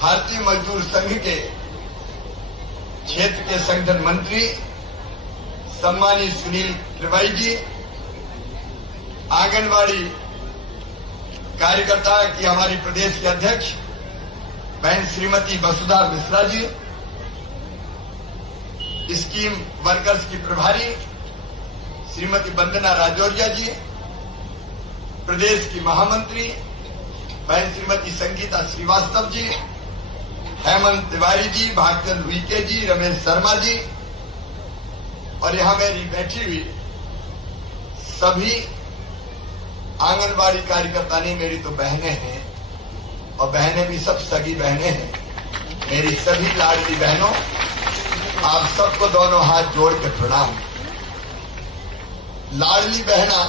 भारतीय मजदूर संघ के क्षेत्र के संगठन मंत्री सम्मानित सुनील त्रिवाई जी, आंगनबाड़ी कार्यकर्ता की हमारी प्रदेश के अध्यक्ष बहन श्रीमती वसुधा मिश्रा जी, स्कीम वर्कर्स की प्रभारी श्रीमती वंदना राजौरिया जी, प्रदेश की महामंत्री बहन श्रीमती संगीता श्रीवास्तव जी, हेमंत तिवारी जी, भागचंद उइके जी, रमेश शर्मा जी, और यहां मेरी बैठी हुई सभी आंगनबाड़ी कार्यकर्ता नहीं, मेरी तो बहनें हैं और बहनें भी सब सगी बहनें हैं। मेरी सभी लाडली बहनों, आप सबको दोनों हाथ जोड़ के प्रणाम। लाडली बहना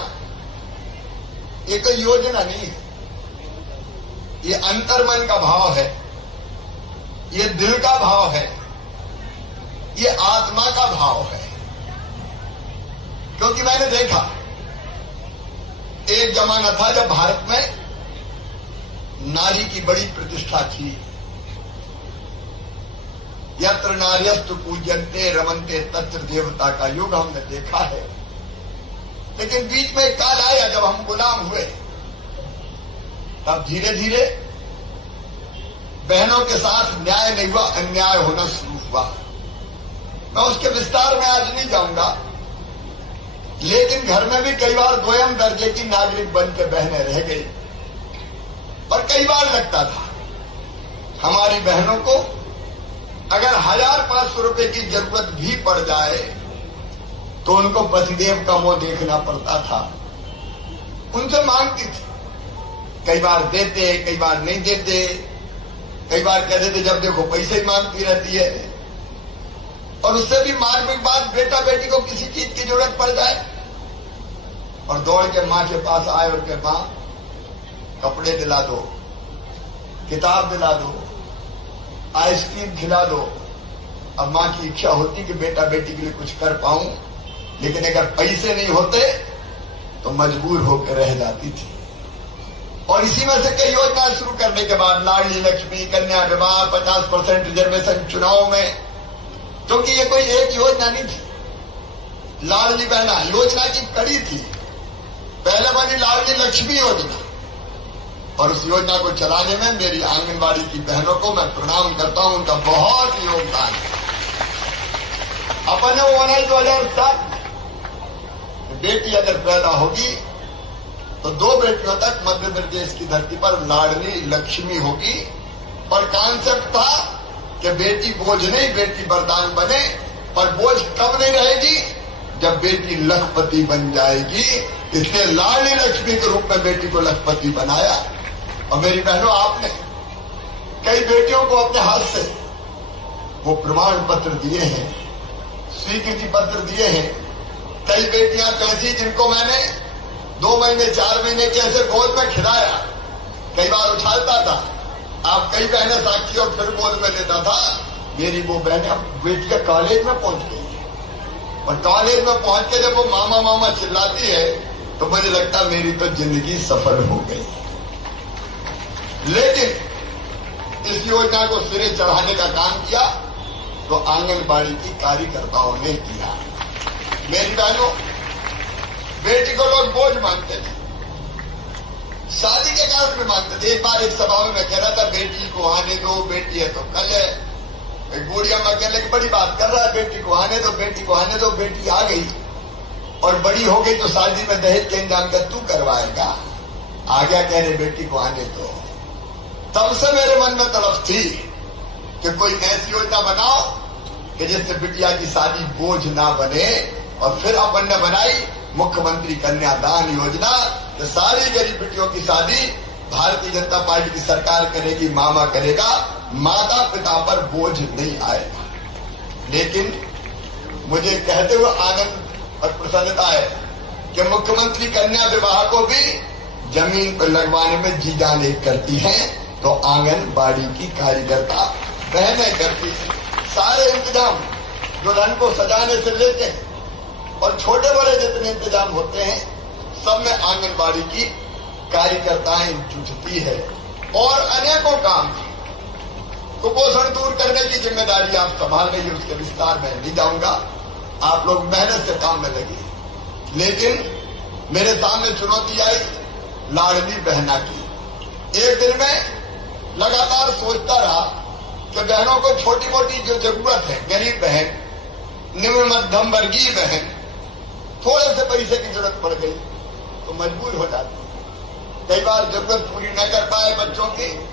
ये कोई योजना नहीं है, ये अंतर्मन का भाव है, ये दिल का भाव है, ये आत्मा का भाव है। क्योंकि मैंने देखा एक जमाना था जब भारत में नारी की बड़ी प्रतिष्ठा थी। यत्र नार्यस्तु पूज्यन्ते रमन्ते तत्र देवता का युग हमने देखा है। लेकिन बीच में एक काल आया जब हम गुलाम हुए, तब धीरे धीरे बहनों के साथ न्याय नहीं हुआ, अन्याय होना शुरू हुआ। मैं उसके विस्तार में आज नहीं जाऊंगा, लेकिन घर में भी कई बार दोयम दर्जे की नागरिक बन के बहनें रह गई। और कई बार लगता था हमारी बहनों को अगर 1500 रुपए की जरूरत भी पड़ जाए तो उनको पतिदेव का मुंह देखना पड़ता था। उनसे मांगती थी, कई बार देते, कई बार नहीं देते, कई बार कहते थे जब देखो पैसे ही मांगती रहती है। और उससे भी मार्मिक बात, बेटा बेटी को किसी चीज की जरूरत पड़ जाए और दौड़ के मां के पास आए और के मां कपड़े दिला दो, किताब दिला दो, आइसक्रीम खिला दो। अब मां की इच्छा होती कि बेटा बेटी के लिए कुछ कर पाऊं, लेकिन अगर पैसे नहीं होते तो मजबूर होकर रह जाती थी। और इसी में से कई योजना शुरू करने के बाद लाडली लक्ष्मी, कन्या विवाह, 50% रिजर्वेशन चुनाव में, क्योंकि ये कोई एक योजना नहीं थी। लाडली बहना योजना की कड़ी थी। पहले बनी लाडली लक्ष्मी योजना, और उस योजना को चलाने में मेरी आंगनबाड़ी की बहनों को मैं प्रणाम करता हूं, उनका बहुत योगदान है। अपने वो 2007 बेटी अगर पैदा होगी तो 2 बेटियों तक मध्य प्रदेश की धरती पर लाडली लक्ष्मी होगी। और कॉन्सेप्ट था कि बेटी बोझ नहीं, बेटी वरदान बने। पर बोझ कब नहीं रहेगी, जब बेटी लखपति बन जाएगी। इसलिए लाडली लक्ष्मी के रूप में बेटी को लखपति बनाया। और मेरी बहनों, आपने कई बेटियों को अपने हाथ से वो प्रमाण पत्र दिए हैं, स्वीकृति पत्र दिए हैं। कई बेटियां तो ऐसी जिनको मैंने 2 महीने 4 महीने के ऐसे गोद में खिलाया, कई बार उछालता था। आप कई बहनें साक्षी और फिर गोद में लेता था। मेरी वो बहनें बेटियां कॉलेज में पहुंच गई, और कॉलेज में पहुंच के जब वो मामा मामा चिल्लाती है तो मुझे लगता मेरी तो जिंदगी सफल हो गई। लेकिन इस योजना को सिरे चढ़ाने का काम किया तो आंगनबाड़ी की कार्यकर्ताओं ने किया। मेरी बहनों, बेटी को लोग बोझ मानते थे, शादी के कारण भी मानते थे। एक बार एक सभा में मैं कह रहा था बेटी को आने दो, बेटी है तो कल है। एक बूढ़िया मां कहने की बड़ी बात कर रहा है, बेटी को आने दो, बेटी को आने दो। बेटी आ गई और बड़ी हो गई तो शादी में दहेज के इंतजाम कर तू करवाएगा। आ गया कहने बेटी को आने दो। तब से मेरे मन में तड़प थी कि कोई ऐसी योजना बनाओ कि जिससे बिटिया की शादी बोझ ना बने। और फिर अपन ने बनाई मुख्यमंत्री कन्यादान योजना, कि सारी गरीब बेटियों की शादी भारतीय जनता पार्टी की सरकार करेगी, मामा करेगा, माता पिता पर बोझ नहीं आएगा। लेकिन मुझे कहते हुए आनंद और प्रसन्नता है कि मुख्यमंत्री कन्या विवाह को भी जमीन पर लगवाने में जी जान एक करती हैं, तो आंगनबाड़ी की कार्यकर्ता बहनें करती हैं। सारे इंतजाम दुल्हन को सजाने से लेके और छोटे बड़े जितने इंतजाम होते हैं, सब में आंगनबाड़ी की कार्यकर्ताएं जुटती है और अनेकों काम कुपोषण दूर करने की जिम्मेदारी आप संभाल रही है, उसके विस्तार में नहीं जाऊंगा। आप लोग मेहनत से काम में लगे, लेकिन मेरे सामने चुनौती आई लाडली बहना की। एक दिन में लगातार सोचता रहा कि बहनों को छोटी मोटी जो जरूरत है, गरीब बहन, निम्न मध्यम वर्गीय बहन, थोड़े से पैसे की जरूरत पड़ गई तो मजबूर हो जाती। कई बार जरूरत पूरी न कर पाए बच्चों की।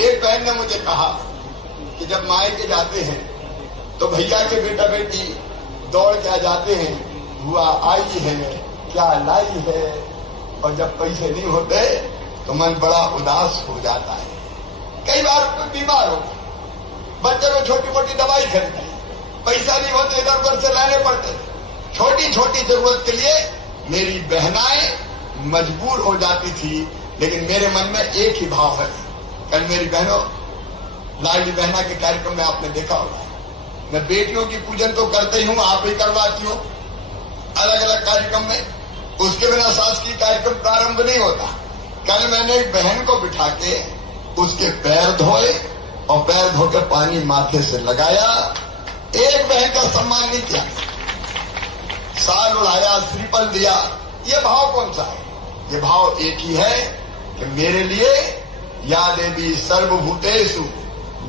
एक बहन ने मुझे कहा कि जब मायके जाते हैं तो भैया के बेटा बेटी दौड़ के आ जाते हैं, बुआ आई है, क्या लाई है, और जब पैसे नहीं होते तो मन बड़ा उदास हो जाता है। कई बार बीमार हो बच्चे को छोटी मोटी दवाई खरीदनी, पैसा नहीं होते, इधर उधर से लाने पड़ते। छोटी छोटी जरूरत के लिए मेरी बहनाएं मजबूर हो जाती थी, लेकिन मेरे मन में एक ही भाव है। कल मेरी बहनों लाडली बहना के कार्यक्रम में आपने देखा होगा, मैं बेटियों की पूजन तो करते ही हूं, आप ही करवाती हो अलग अलग कार्यक्रम में, उसके बिना शासकीय कार्यक्रम प्रारंभ नहीं होता। कल मैंने एक बहन को बिठा के उसके पैर धोए और पैर धोकर पानी माथे से लगाया। एक बहन का सम्मान नहीं किया, साल उड़ाया, श्रीफल दिया। ये भाव कौन सा है? ये भाव एक ही है कि मेरे लिए या देवी सर्वभूतेषु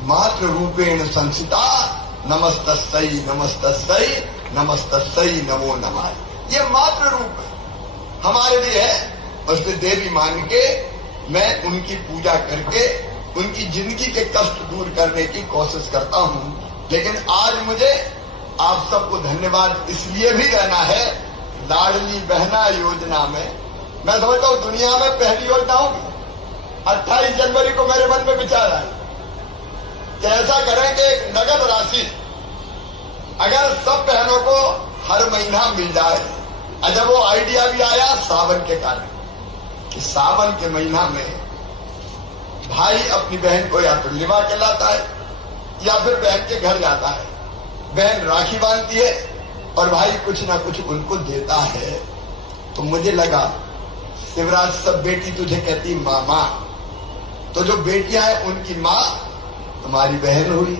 मातृ रूपेण संसिता, नमस्तस्यै नमस्तस्यै नमस्तस्यै नमो नमः। ये मातृ रूप हमारे लिए है। उसने देवी मान के मैं उनकी पूजा करके उनकी जिंदगी के कष्ट दूर करने की कोशिश करता हूं। लेकिन आज मुझे आप सबको धन्यवाद इसलिए भी देना है, लाडली बहना योजना में मैं समझता हूं दुनिया में पहली योजना होगी। 28 जनवरी को मेरे मन में विचार आया कि ऐसा करें कि एक नगद राशि अगर सब बहनों को हर महीना मिल जाए। जब वो आइडिया भी आया सावन के कारण कि सावन के महीना में भाई अपनी बहन को या तो लिवा के लाता है या फिर बहन के घर जाता है, बहन राखी बांधती है और भाई कुछ ना कुछ उनको देता है। तो मुझे लगा शिवराज सब बेटी तुझे कहती मामा, तो जो बेटियां हैं उनकी माँ तुम्हारी बहन हुई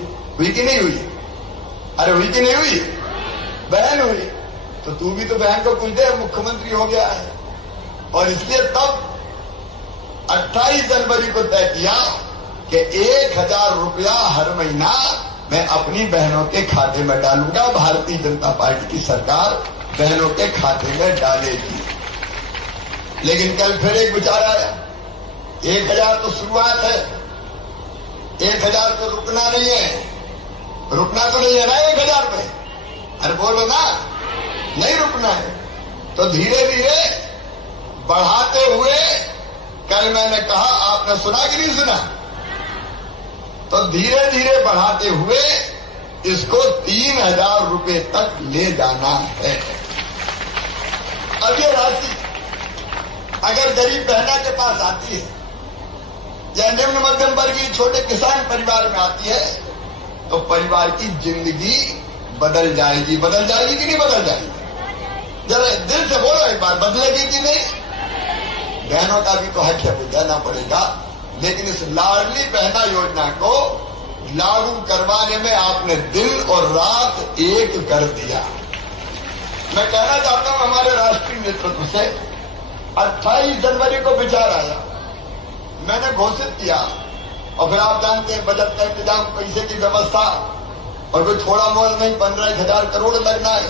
कि नहीं हुई? अरे हुई कि नहीं हुई? बहन हुई। तो तू भी तो बहन को कुछ दे, मुख्यमंत्री हो गया है। और इसलिए तब 28 जनवरी को तय किया कि 1000 रुपया हर महीना मैं अपनी बहनों के खाते में डालूंगा। भारतीय जनता पार्टी की सरकार बहनों के खाते में डालेगी। लेकिन कल फिर एक विचार आया, 1000 तो शुरुआत है, 1000 तो रुकना नहीं है, रुकना तो नहीं है ना 1000 पे। अरे बोलो ना, नहीं रुकना है। तो धीरे धीरे बढ़ाते हुए, कल मैंने कहा, आपने सुना कि नहीं सुना? तो धीरे धीरे बढ़ाते हुए इसको 3000 रुपए तक ले जाना है। अब ये राशि अगर गरीब बहना के पास आती है या निम्न मध्यम वर्गीय छोटे किसान परिवार में आती है तो परिवार की जिंदगी बदल जाएगी। बदल जाएगी कि नहीं बदल जाएगी? जरा दिल से बोलो एक बार, बदलेगी कि नहीं? बहनों का भी तो हक है, देना पड़ेगा। लेकिन इस लाडली बहना योजना को लागू करवाने में आपने दिन और रात एक कर दिया। मैं कहना चाहता हूं हमारे राष्ट्रीय नेतृत्व से 28 जनवरी को विचार आया, मैंने घोषित किया। और फिर आप जानते हैं बजट का इंतजाम, पैसे की व्यवस्था, और कोई थोड़ा मोल नहीं, 15,000 करोड़ लगना है।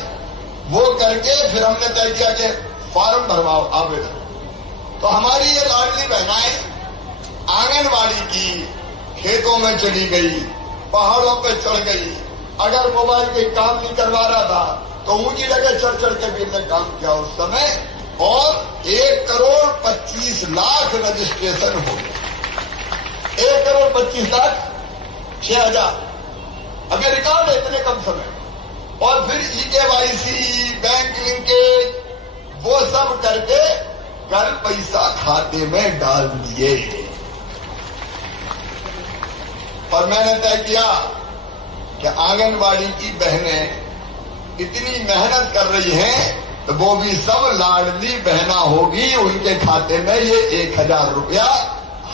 वो करके फिर हमने तय किया कि फॉर्म भरवाओ, आवेदन। तो हमारी ये लाडली बहनाएं आंगनबाड़ी की खेतों में चली गई, पहाड़ों पे चढ़ गई। अगर मोबाइल के काम नहीं करवा रहा था तो ऊंची जगह चढ़ चढ़ के भी इन्होंने काम किया उस समय। और 1,25,00,000 रजिस्ट्रेशन हो गया। 1,25,06,000 अब ये रिकॉर्ड है इतने कम समय। और फिर EKYC, बैंक लिंकेज, वो सब करके कल पैसा खाते में डाल दिए। और मैंने तय किया कि आंगनबाड़ी की बहनें इतनी मेहनत कर रही हैं तो वो भी सब लाडली बहना होगी। उनके खाते में ये 1000 रुपया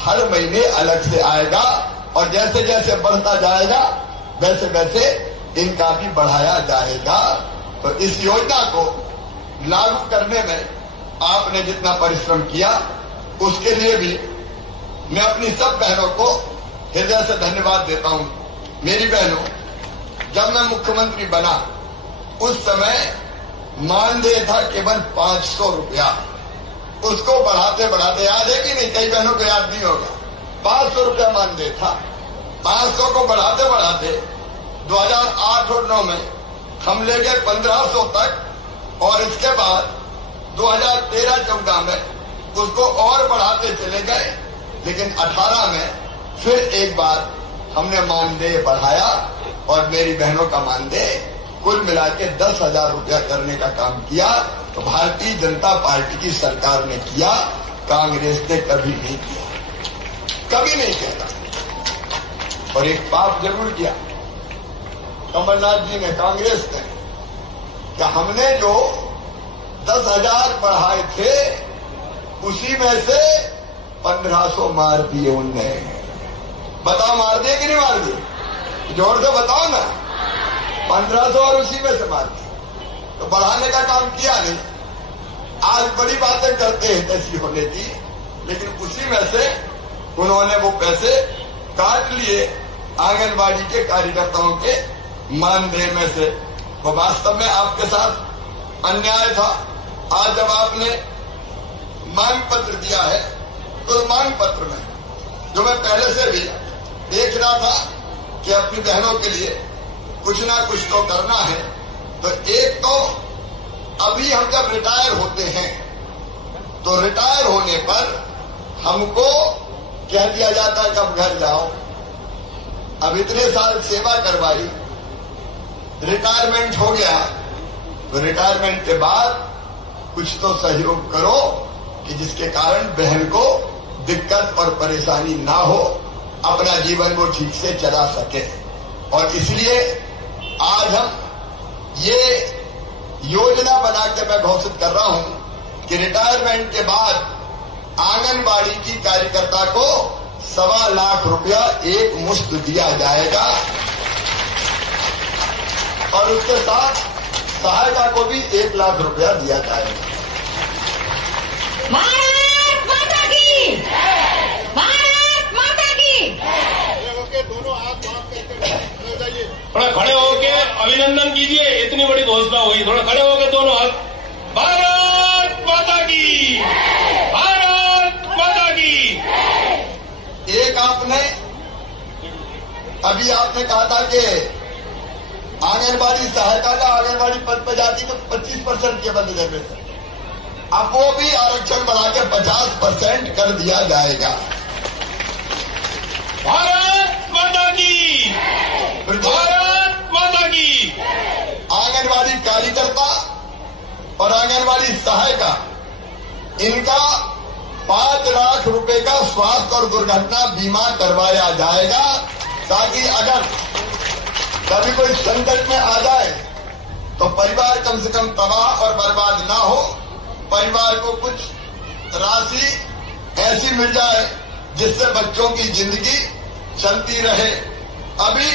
हर महीने अलग से आएगा। और जैसे जैसे बढ़ता जाएगा वैसे वैसे इनका भी बढ़ाया जाएगा। तो इस योजना को लागू करने में आपने जितना परिश्रम किया उसके लिए भी मैं अपनी सब बहनों को हृदय से धन्यवाद देता हूं। मेरी बहनों, जब मैं मुख्यमंत्री बना उस समय मानदेय था केवल 500 रुपया। उसको बढ़ाते बढ़ाते, याद है कि नहीं, कई बहनों को याद नहीं होगा, 500 रुपया मानदेय था। 500 को बढ़ाते बढ़ाते 2008 और 9 में हम ले गए 1500 तक और इसके बाद 2013-14 में उसको और बढ़ाते चले गए। लेकिन 18 में फिर एक बार हमने मानदेय बढ़ाया और मेरी बहनों का मानदेय कुल मिला के 10,000 रुपया करने का काम किया। तो भारतीय जनता पार्टी की सरकार ने किया, कांग्रेस ने कभी नहीं किया, कभी नहीं किया। और एक पाप जरूर किया कमलनाथ जी ने, कांग्रेस ने, कि हमने जो 10,000 बढ़ाए थे उसी में से 1500 मार दिए उनने। बताओ मार दिए कि नहीं मार दिए? जोर से बताओ ना। 1500 और उसी में से मार दिए। तो बढ़ाने का काम किया नहीं। आज बड़ी बातें करते हैं ऐसी होने की, लेकिन उसी में से उन्होंने वो पैसे काट लिए आंगनबाड़ी के कार्यकर्ताओं के मानदेय में से। वो वास्तव में आपके साथ अन्याय था। आज जब आपने मांग पत्र दिया है तो मांग पत्र में जो मैं पहले से भी देख रहा था कि अपनी बहनों के लिए कुछ ना कुछ तो करना है, तो एक तो अभी हम जब रिटायर होते हैं तो रिटायर होने पर हमको कह दिया जाता है कब घर जाओ। अब इतने साल सेवा करवाई, रिटायरमेंट हो गया, तो रिटायरमेंट के बाद कुछ तो सहयोग करो कि जिसके कारण बहन को दिक्कत और परेशानी ना हो, अपना जीवन वो ठीक से चला सके। और इसलिए आज हम ये योजना बना के मैं घोषित कर रहा हूं कि रिटायरमेंट के बाद आंगनबाड़ी की कार्यकर्ता को 1.25 लाख रुपया एक मुश्त दिया जाएगा और उसके साथ सहायता को भी 1 लाख रुपया दिया जाएगा। भारत माता की, भारत माता की। थोड़ा खड़े होके अभिनंदन कीजिए, इतनी बड़ी घोषणा हुई। थोड़ा खड़े होके दोनों हाथ। भारत माता की, भारत माता की। एक आपने अभी आपने कहा था कि आंगनबाड़ी सहायता का आंगनबाड़ी पद पर जाती तो 25% केवल रिजर्वेशन, अब वो भी आरक्षण बढ़ा के 50% कर दिया जाएगा। भारत माता की, भारत माता की। आंगनबाड़ी कार्यकर्ता और आंगनबाड़ी सहायिका, इनका 5 लाख रुपए का स्वास्थ्य और दुर्घटना बीमा करवाया जाएगा, ताकि अगर कभी कोई संकट में आ जाए तो परिवार कम से कम तबाह और बर्बाद ना हो, परिवार को कुछ राशि ऐसी मिल जाए जिससे बच्चों की जिंदगी चलती रहे। अभी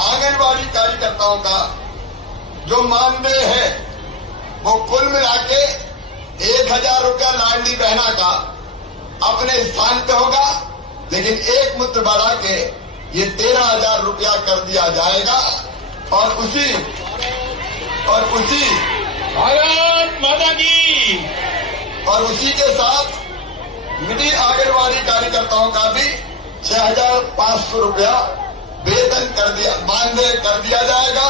आंगनबाड़ी कार्यकर्ताओं का जो मानदेय है वो कुल मिला के 1,000 रुपया लाडली बहना का अपने स्थान पे होगा, लेकिन एक मुद्र बढ़ा के ये 13,000 रुपया कर दिया जाएगा। और उसी भारत माता की, और उसी के साथ मिडिल आंगनबाड़ी कार्यकर्ताओं का भी 6,500 रुपया वेतन कर दिया, मानदेय कर दिया जाएगा।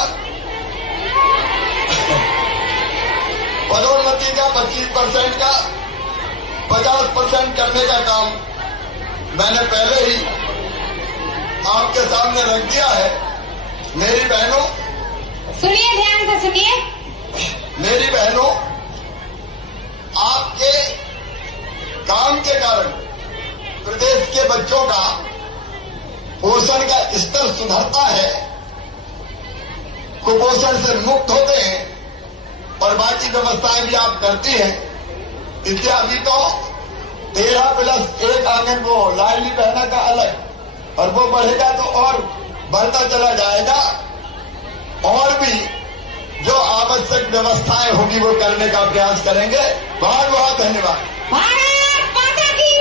पदोन्नति का 25% का 50% करने का काम मैंने पहले ही आपके सामने रख दिया है। मेरी बहनों, सुनिए, ध्यान से सुनिए। मेरी बहनों, आपके काम के कारण प्रदेश के बच्चों का पोषण का स्तर सुधरता है, कुपोषण से मुक्त होते हैं और बाकी व्यवस्थाएं भी आप करती हैं। इसलिए अभी तो 13+1 आंगन वो लाडली बहना का अलग और वो बढ़ेगा तो और बढ़ता चला जाएगा। और भी जो आवश्यक व्यवस्थाएं होगी वो करने का प्रयास करेंगे। बहुत बहुत धन्यवाद। भारत माता की।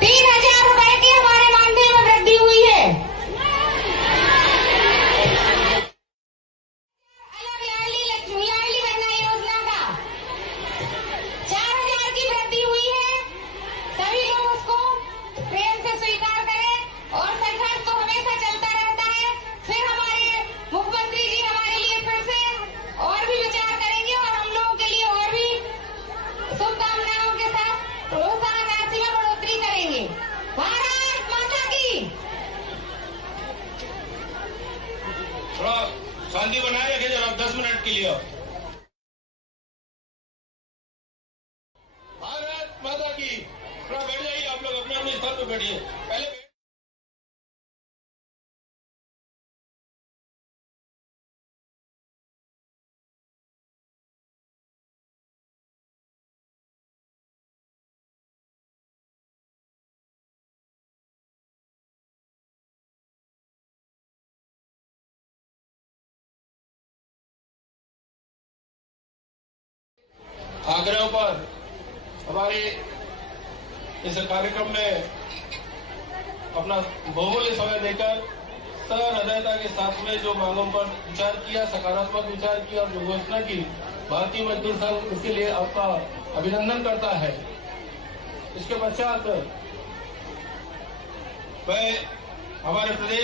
3000 रुपए की हमारे मानदेय में वृद्धि हुई है। अलग लाडली बहना योजना का 4000 की वृद्धि हुई है। सभी लोग उसको प्रेम से स्वीकार करें और संघर्ष तो हमेशा चलता रहता है। फिर हमारे मुख्यमंत्री जी हमारे लिए फिर से और भी विचार करेंगे और हम लोगों के लिए और भी शुभकामनाओं के साथ प्रोत्साहन राशि में बढ़ोतरी करेंगे। भारत माता की। थोड़ा शांति बनाए रखे जरा 10 मिनट के लिए। भारत माता की। थोड़ा बैठ जाइए आप लोग, अपने अपने स्थान पर बैठिए। पहले आग्रह पर हमारे इस कार्यक्रम में अपना बहुमूल्य समय देकर सहृदयता के साथ में जो मांगों पर विचार किया, सकारात्मक विचार किया और जो घोषणा की, भारतीय मजदूर संघ इसके लिए आपका अभिनंदन करता है। इसके पश्चात मैं हमारे प्रदेश